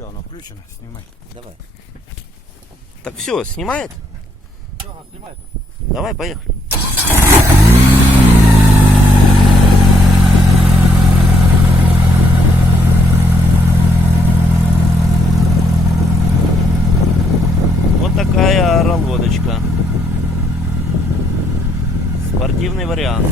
Все, оно включено, снимай. Давай. Так все, снимает? Все, снимает. Давай, поехали. Вот такая аэролодочка. Спортивный вариант.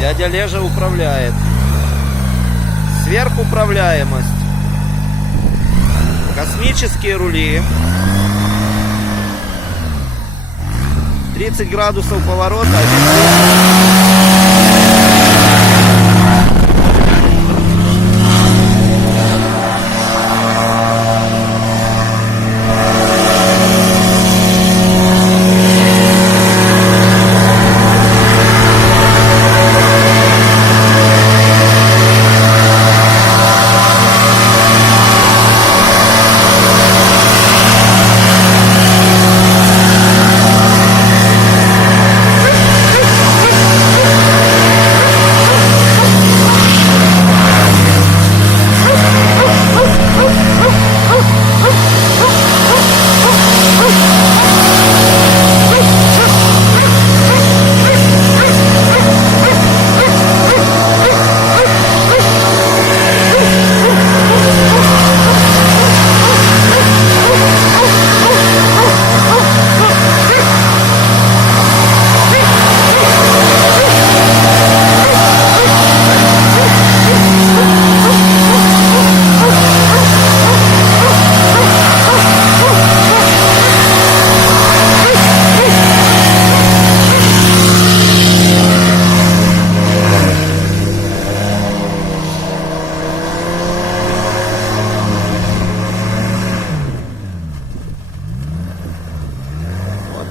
Дядя Лежа управляет. Сверхуправляемость. Космические рули. 30 градусов поворота.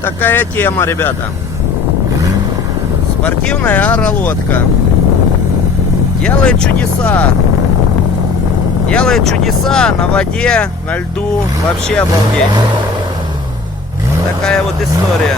Такая тема, ребята. Спортивная аэролодка. Делает чудеса. Делает чудеса на воде, на льду. Вообще обалдеть. Такая вот история.